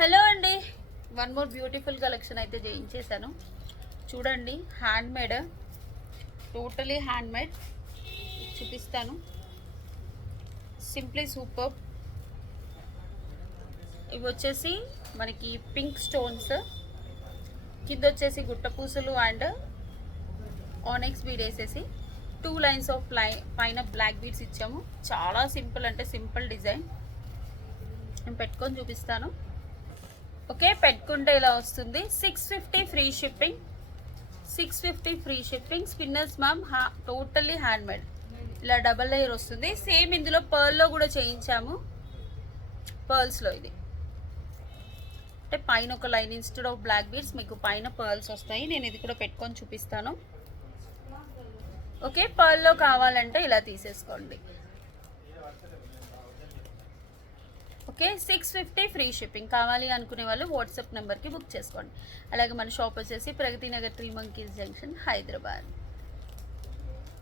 Hello అండి, one more beautiful collection అయితే చేయించేసాను. చూడండి, హ్యాండ్మేడ్, టోటలీ హ్యాండ్మేడ్ చూపిస్తాను. Simply super. ఇవి వచ్చేసి మనకి పింక్ స్టోన్స్, కింద వచ్చేసి గుట్టపూసలు అండ్ ఆనెక్స్ బీడ్ వేసేసి 2 లైన్స్ ఆఫ్ పైన బ్లాక్ బీడ్స్ ఇచ్చాము. చాలా సింపుల్, అంటే సింపుల్ డిజైన్. నేను పెట్టుకొని చూపిస్తాను. ఓకే, పెట్టుకుంటే ఇలా వస్తుంది. 650 free shipping. 650 free shipping. Spinners ma'am, totally handmade. ఇలా డబల్ లేయర్ వస్తుంది. సేమ్ ఇందులో పర్ల్లో కూడా చేయించాము. పర్ల్స్లో ఇది అంటే పైన ఒక line instead of black beads మీకు పైన పర్ల్స్ వస్తాయి. నేను ఇది కూడా పెట్టుకొని చూపిస్తాను. ఓకే, పర్ల్లో కావాలంటే ఇలా తీసేసుకోండి. Okay, 650 free shipping. కావాలి అనుకునే వాళ్ళు వాట్సాప్ నెంబర్కి బుక్ చేసుకోండి. అలాగే మన షాప్ వచ్చేసి ప్రగతి నగర్ 3 మంకీస్ జంక్షన్, హైదరాబాద్.